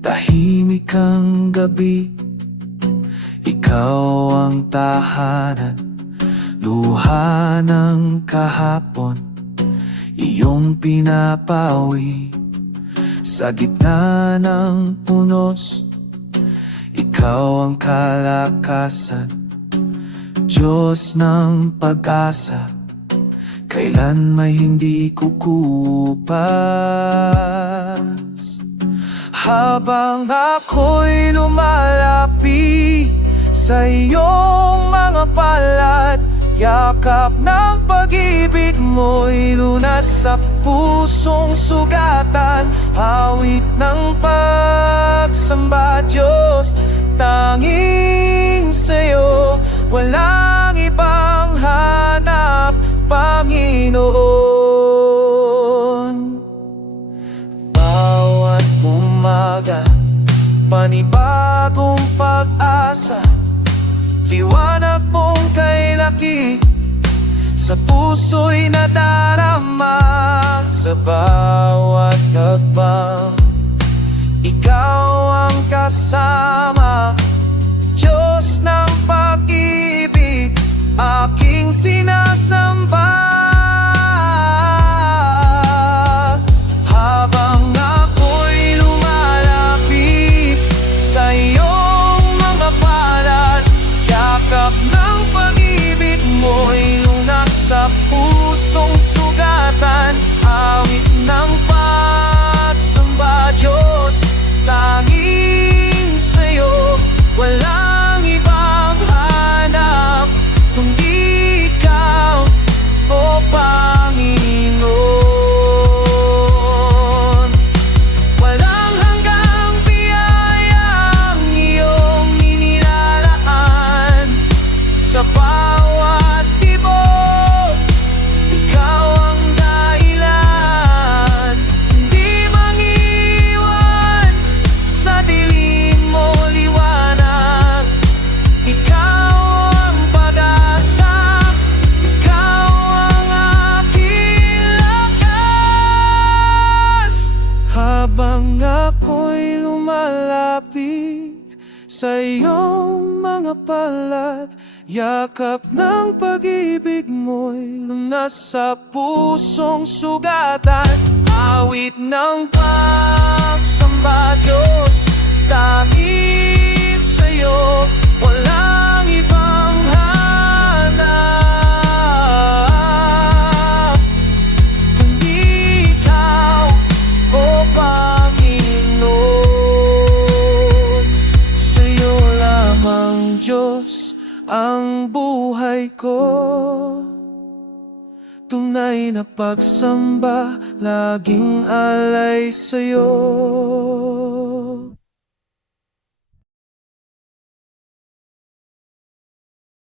Tahimik ang gabi. Ikaw ang tahanan. Luha ng kahapon. Iyong pinapawi. Sa gitna ng punos. Ikaw ang kalakasan. Diyos ng pag-asa. Kailan may hindi kukupas Habang ako'y lumalapit Sa iyong mga palad Yakap ng pag-ibig mo'y lunas sa pusong sugatan. Hawit ng pagsamba Diyos Tanging sa'yo. Walang ibang hanap umaga. Panibagong pag-asa. Liwanag mong kay laki. Sa puso'y nadarama. Sa bawat hakbang Habang ako'y lumalapit Sa iyong mga palat Yakap ng pag-ibig mo'y lunas sa pusong sugatan. Awit ng pagsamba Diyos Tanging buhay ko. Tunay na pagsamba, laging alay sa'yo